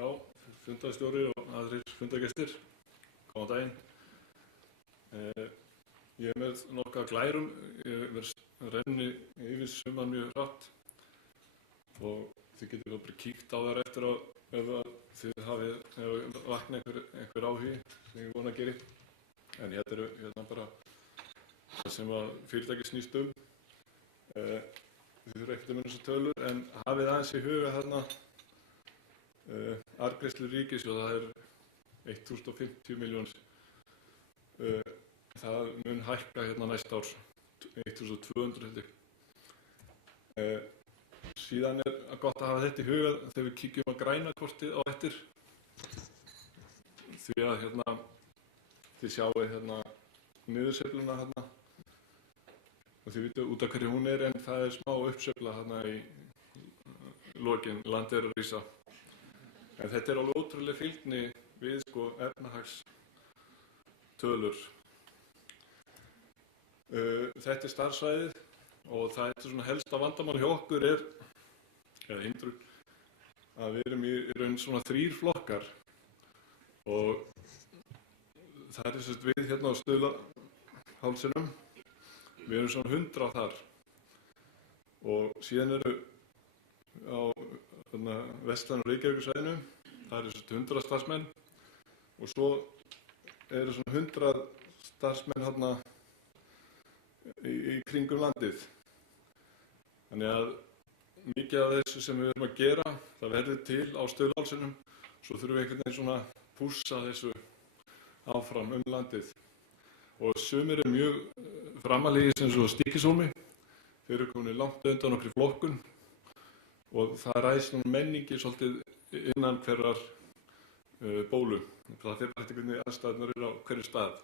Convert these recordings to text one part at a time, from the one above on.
Já, fundarstjóri og aðrir fundargestir, góðan daginn. Ég með nokkra glærum, ég renni yfir suman mjög hratt og þið getur bara kíkt á þær eftir á ef þið hafið vakna einhver áhugi sem ég vona að geri. En þetta eru hérna bara það sem að fyrirtæki snýst Þið þurfa ekkert að muna þessar tölur en hafið aðeins í huga þarna arðgreiðslur ríkissjóðs, það er 1.050 milljónir. Það mun hækka hérna næsta ár, 1.200 held ég. Síðan gott að hafa þetta í huga þegar við kíkjum á græna kortið á eftir. Því að hérna, þið sjáið hérna niðursveifluna hérna og þið vitið út af hverju hún en það er smá uppsveifla hérna í lokin, landið að rísa. En þetta alveg ótrúlega fylgni við efnahagstölur. Þetta starfssvæðið og það svona helsta vandamál hjá okkur eða hindrun, að við erum í raun svona 3 flokkar og það sem sagt við hérna á Stuðlahálsinum, við erum svona 100 þar og síðan eru á Vestland- og Reykjavíkursvæðinu, það eru svona 100 starfsmenn og svo eru svona 100 starfsmenn hérna í kringum landið. Þannig að mikið af þessu sem við erum að gera, það verður til á Stuðlahálsinum, svo þurfum við einhvern veginn svona að pússa þessu áfram landið. Og sumir mjög framalegir sem svo Stykkishólmi, þeir eru komin langt undan okkur í flokkun og það ræðst svona menningi svolítið innan hverrar bólu. Það fer bara eftir hvernig aðstæðurnar eru á hverju stað.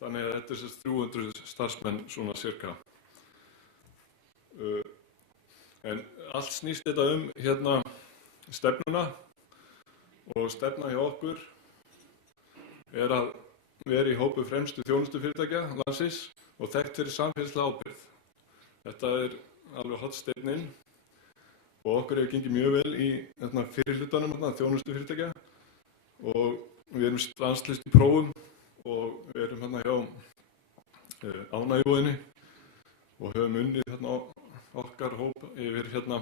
Þannig að þetta er 300 starfsmenn svona cirka. En allt snýst þetta hérna stefnuna og stefna hjá okkur að vera í hópi fremstu þjónustufyrirtækja landsins og þekkt fyrir samfélagslega ábyrgð. Þetta er alveg hornsteinninn og okkur hefur gengið mjög vel í fyrri hlutanum þjónustufyrirtækja og við erum stanslaust í prófum og við erum hérna hjá ánægjubúðinni og höfum unnið hérna okkar hóp yfir hérna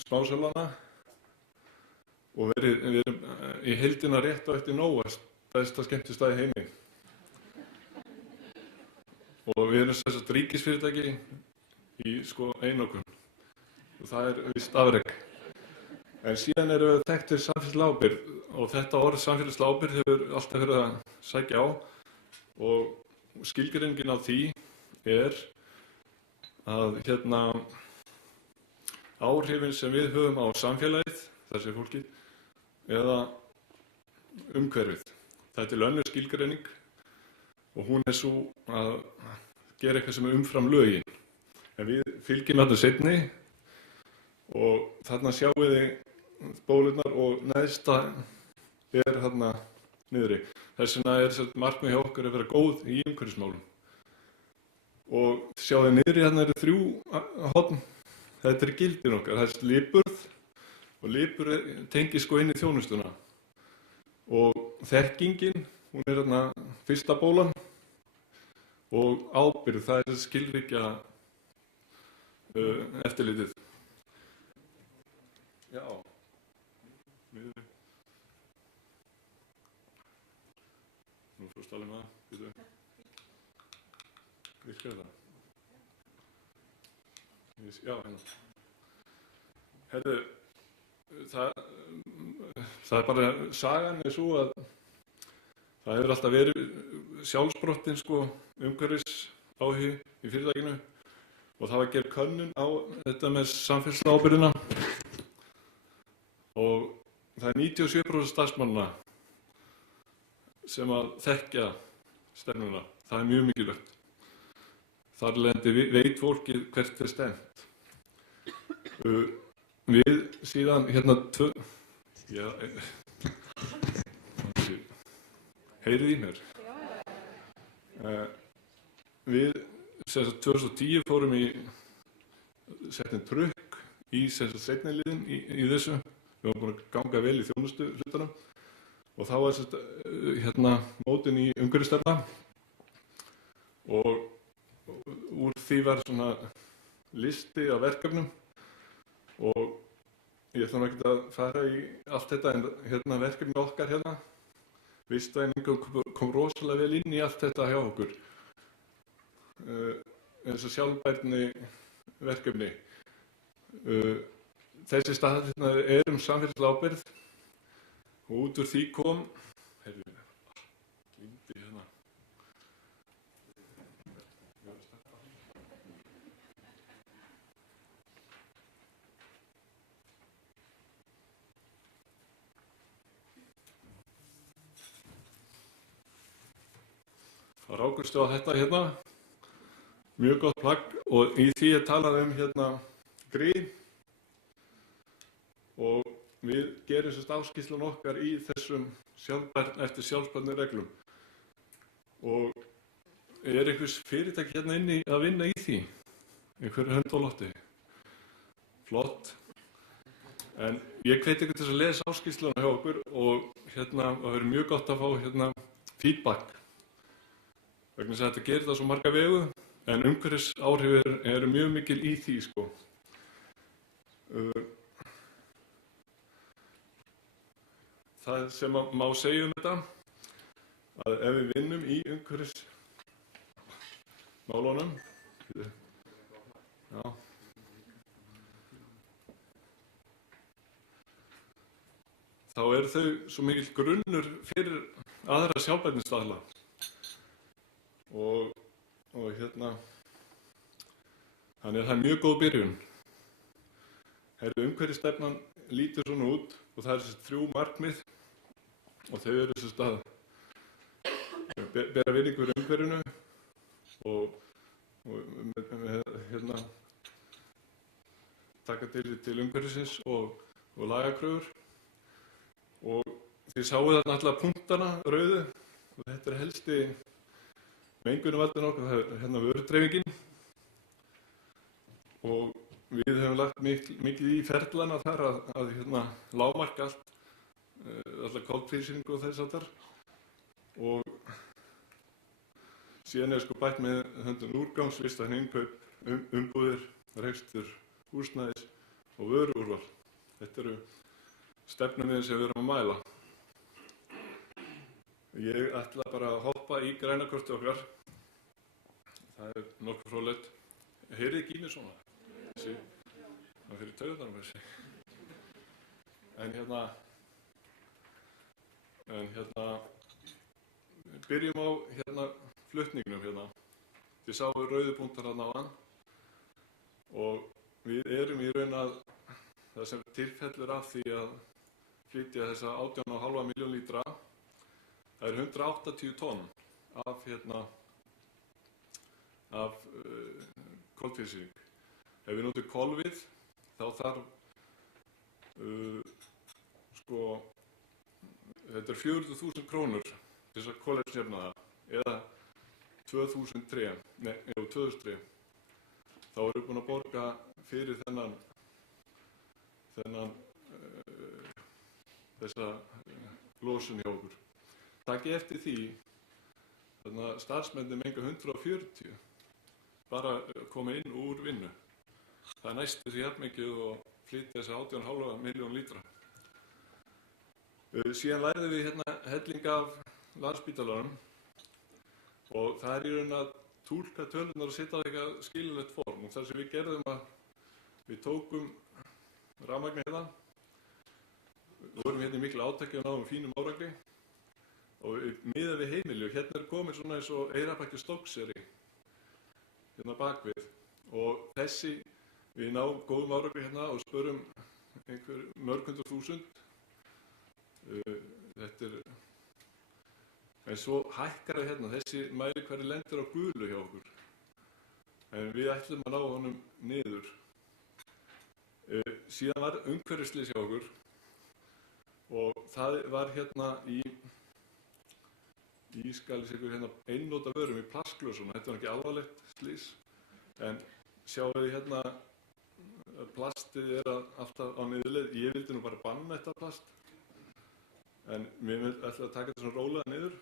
smásölana og við erum í heildina rétt á eftir Nóa, besta skemmtistað í heimi. Og við erum sem sagt ríkisfyrirtæki í einokun og það er víst afrek. En síðan erum við þekkt fyrir samfélagslega ábyrgð og þetta orð samfélagslega ábyrgð hefur alltaf verið að sækja á og skilgreiningin á því að hérna áhrifin sem við höfum á samfélagið, þessi fólki, eða umhverfið. Þetta er önnur skilgreining og hún er svo að gera eitthvað sem er umfram lögin. En við fylgjum þetta seinni og þarna sjáum við bólurnar og neðsta þarna niðri. Þess vegna markmið hjá okkur að vera góð í umhverfismálum. Og sjáðu niðri þarna eru 3 horn. Þetta er gildin okkar. Það er lipurð og lipurð tengir inn í þjónustuna. Og þekkingin, hún er þarna fyrsta bólan og ábyrgð, það er skilríkja eftirlitið. Já. Nú fórst alveg með það. Virkar það? Já, hérna. Herðu, það er bara, sagan er svo að það hefur alltaf verið sjálfsprottinn umhverfisáhugi í fyrirtækinu og það var gerð könnun á þetta með samfélagslega ábyrgðina og það er 97% starfsmanna sem að þekkja stefnuna. Það er mjög mikilvægt. Þar lendi veit fólkið hvert er stefnt. Við síðan hérna Heyrið í mér? Við sem sagt 2010 fórum settum trukk í sem sagt seinni liðinn í þessu. Við varum búin að ganga vel í þjónustu hlutunum og þá var sem sagt mótin í umhverfisstefna og úr því var svona listi af verkefnum og ég ætla nú ekkert að fara í allt þetta en verkefni okkar vistvæning kom rosalega vel inn í allt þetta hjá okkur. Eins og sjálfbærni verkefni. Þessi staðar samfélagslega ábyrgð og út úr því kom þá rákumst við á þetta mjög gott plagg og í því talað GRI og við gerum áskýrsluna okkar í þessum eftir sjálfbærni reglum og einhvers fyrirtæki inni að vinna í því, einhverju hönd á lofti. Flott. En ég hvet ykkur til að lesa áskýrsluna hjá okkur og það verður mjög gott að fá feedback vegna þess að þetta gerir það svo marga vegu en umhverfisáhrif eru mjög mikil í því Það sem má segja þetta að ef við vinnum í umhverfismálunum þá eru þau svo mikill grunnur fyrir aðra sjálfbærnistaðla og þannig að það mjög góð byrjun. Umhverfisstefnan lítur svona út og það eru 3 markmið og þau eru að bera virðingu fyrir umhverfinu og taka til umhverfisins og lagakröfur og þið sáuð þarna alla punktana rauðu og þetta helsti mengunarvaldurinn okkar, það er vörudreifingin og við höfum lagt mikið í ferlana þar að lágmarka alla koltvísýringu og þess háttar og síðan bætt með úrgangs, vistvæn innkaup, umbúðir, rekstur, húsnæðis og vöruúrval. Þetta eru stefnumiðin sem við erum að mæla. Ég ætla bara að hoppa í græna kortið okkar. Það er nokkuð fróðlegt. Heyrið ekki í mér svona? Það fyrir taugarnar með þessi. Byrjum á flutningnum Þið sáu rauðu punktar þarna áðan og við erum í raun að það sem tilfellur af því að flytja þessa 18,5 milljón lítra. Það er 180 tonn af koltvísýring. Ef við notum kolvið þá þarf þetta er 400.000 krónur til þess að kolefnisjafna það eða 2.000 tré. Þá erum við búin að borga fyrir þessa losun hjá okkur. Takið eftir því að starfsmennir menga 140 bara koma inn úr vinnu. Það er næstu því jafnmikið og flytja þessa 18,5 milljón lítra. Síðan lærðum við helling af Landspítalanum og það er í raun að túlka tölurnar og setja á eitthvað skiljanlegt form og það sem við gerðum að við tókum rafmagni við vorum í miklu átaki og náðum fínum árangri og miðað við heimili og er komin svona eins og Eyrarbakki Stokkseyri bakvið og við náum góðum árangri og spörum einhver mörg 100.000. Þetta er en svo hækkar það þessi mælikvarði lendir á gulu hjá okkur en við ætlum að ná honum niður. Síðan var umhverfisslys hjá okkur og það var ískalissykur hérna einnota vörum í plastglösum. Þetta var ekki alvarlegt slys, en sjáum við hérna plastið alltaf á niðurleið. Ég vildi nú bara banna þetta plast, en mér ætlaði að taka þetta svona rólega niður.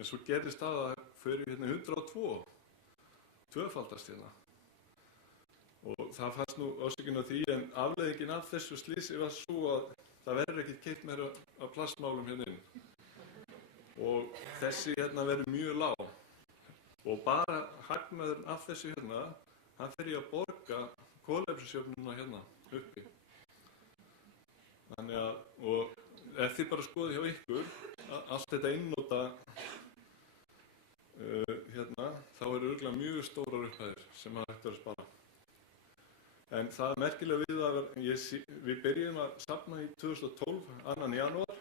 En svo gerðist það að fyrir hérna 102, tvöfaldast hérna. Og það fannst nú ásökun á því, en afleiðingin af þessu slysi var svo að það verður ekkert keypt meira af plastmálum hérna inn. Og þessi hérna verður mjög lág. Og bara hagnaðurinn af þessu hérna, hann fer í að borga kolefnisjöfnuna hérna uppi. Þannig að, og ef þið bara skoðið hjá ykkur, allt þetta einnota hérna, þá eru örugglega mjög stórar upphæðir sem hægt er að spara. En það merkilega við að við byrjum að safna í 2012, 2. janúar,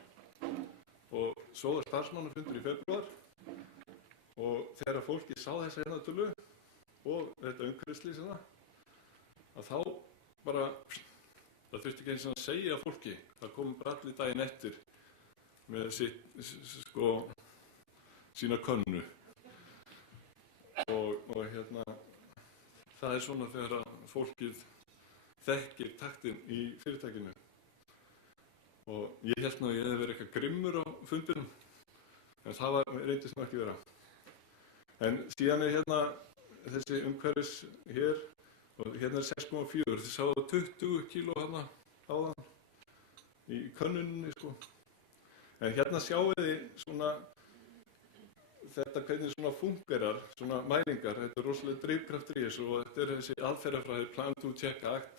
og svo var starfsmannafundur í febrúar, og þegar fólki sá þessa hérna tölu og þetta umhverfislýs hérna, að þá bara, það þurfti ekki eins og að segja fólki, það kom bara allir daginn eftir með sína könnu. Og hérna, það er svona þegar fólkið þekkir taktinn í fyrirtækinu. Og ég hélt nú að ég hefði verið eitthvað grimmur á fundinum, en það reyndist nú ekki vera. En síðan er hérna þessi umhverfis hér, og hérna er 6,4. Þið sáðu 20 kíló hérna áðan í könnuninni, sko. En hérna sjáum við svona þetta hvernig svona fungerar, svona mælingar. Þetta er rosalega drifkraftur í þessu, og þetta er þessi aðferðafræði Plan to Check Act.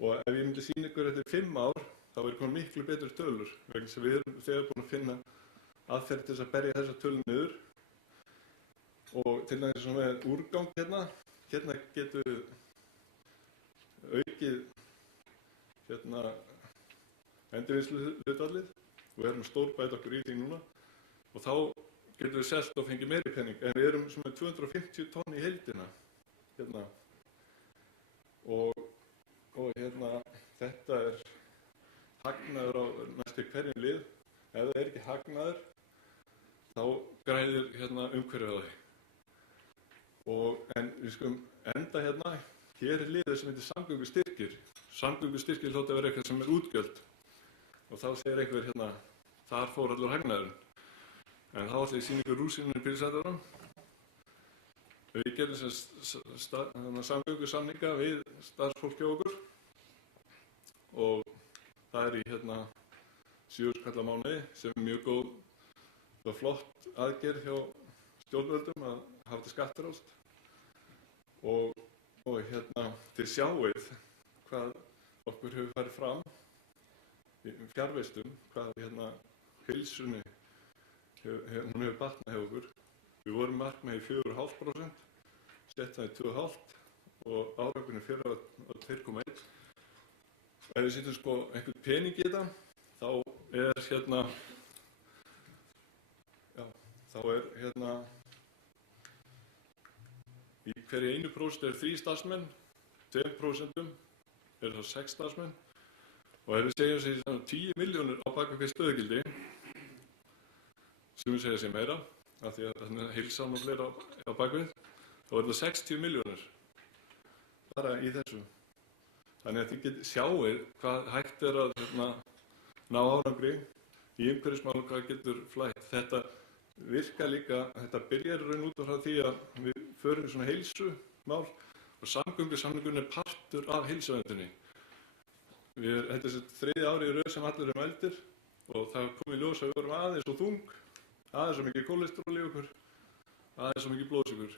Og ef ég myndi sýna ykkur eftir 5 ár, þá er komið miklu betri tölur, vegna þess að við erum þegar búin að finna aðferð til þess að berja þessa tölur niður. Og til dæmis svona með úrgang hérna getum við aukið hérna endurvinnsluhlutfallið, og við erum stórbætt okkur í því núna, og þá getum við selt og fengið meiri pening, en við erum svona 250 tonn í heildina hérna. Og hérna, þetta er hagnaður á næstu hverjum lið. Ef það er ekki hagnaður, þá græðir hérna umhverfið á því. En við skulum enda hérna, hér er liðið sem heitir samgöngustyrkir. Samgöngustyrkir hljóta að vera eitthvað sem er útgjöld. Og þá segir einhver hérna, þar fór allur hagnaðurinn. En þá ætla ég að sýna ykkur rúsínuna í pylsuætunum. Við gerum samgöngusamninga við starfsfólk hjá okkur, og það er í hérna 7.000 kall á mánuði, sem er mjög góð og flott aðgerð hjá stjórnvöldum að hafa þetta skattfrjálst. Og hérna, þið sjáið hvað okkur hefur farið fram í fjarvistum, hvað hérna heilsunni hún hefur batnað hjá okkur. Við vorum markmið í 4,5%, sett það í 2,5% og árangurinn fyrir á 2,1%. Ef við setjum sko einhvern pening í þetta, þá er hérna í hverju 1% er 3 starfsmenn, 2% er þá 6 starfsmenn, og ef við segjum sér 10 milljónir á bak við stöðugildi, sem við segja sér meira, af því að það er heilsan og fleira á bakvið, þá er það 60 milljónir bara í þessu. Þannig að þið sjáið hvað hægt er að ná árangri í umhverfismálum, hvað getur flætt. Þetta virkar líka, þetta byrjar raun út frá því að við förum í svona heilsumál, og samgöngusamningurinn er partur af heilsuverndinni. Þetta er þessi 3. ári í röð sem allir eru mældir, og það kom í ljós að við vorum aðeins og þung, aðeins svo mikið kólesteról í okkur, aðeins svo mikið blóðsykur.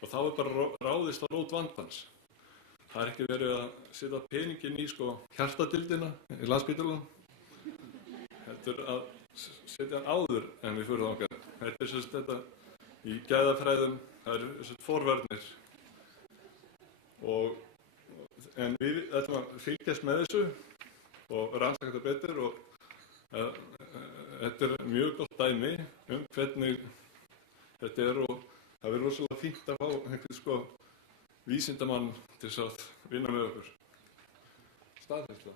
Og þá er bara ráðist á rót vandans. Það er ekki verið að setja peninginn í hjartadildina í Landspítalanum. Heldur að setja hann áður en við förum þangað. Þetta er þetta í gæðafræðum, það eru forvarnir. En við ætlum að fylgjast með þessu og rannsaka þetta betur, og þetta er mjög gott dæmi hvernig þetta er, og það verður rosalega fínt að fá einhvern vísindamann til þess að vinna með okkur. Staðfærsla.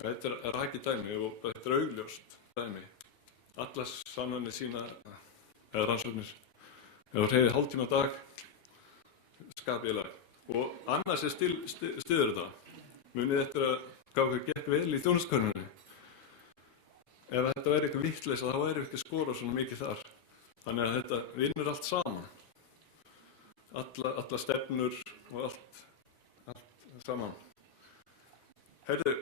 Þetta er rakið dæmi, og þetta er augljóst dæmi allar sannanir sína eða rannsóknir. Ef þú hreyfir hálftíma á dag, skapið lag. Og annars styður þetta. Munið eftir að hvað okkur gekk vel í þjónustukörfunni. Ef þetta væri eitthvað vitleysa, þá væri ekki að skora svona mikið þar. Þannig að þetta vinnur allt saman. Alla stefnur og allt saman. Heyrðu,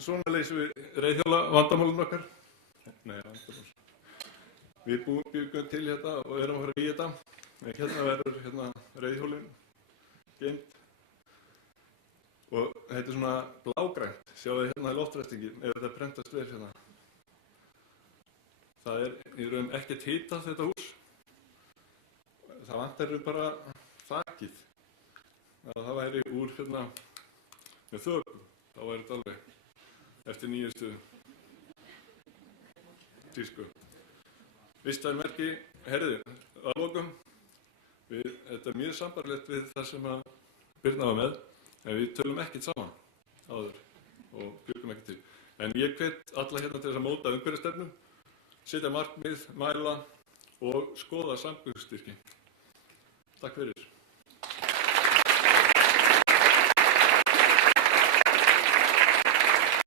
svona leysum við reiðhjóla vandamálun okkar. Nei, vandamál. Við bjuggum til hérna og erum að fara í þetta. Hérna verður reiðhjólin geymt. Og þetta svona blágrænt. Sjáðu hérna loftræstingin, ef þetta prentast vel hérna. Það í raun ekkert hitað þetta hús. Það vantar bara þakið. Það væri úr með þökum. Þá væri þetta alveg eftir nýjustu tísku. Vistvæðmerki, herðu, að lokum. Þetta mjög sambarlegt við það sem að Birna var með, en við tölum ekkert saman áður og bjuggum ekkert til. En ég hvet alla hérna til þess að móta umhverfisstefnu, setja markmið, mæla og skoða samgöngustyrki. Takk fyrir.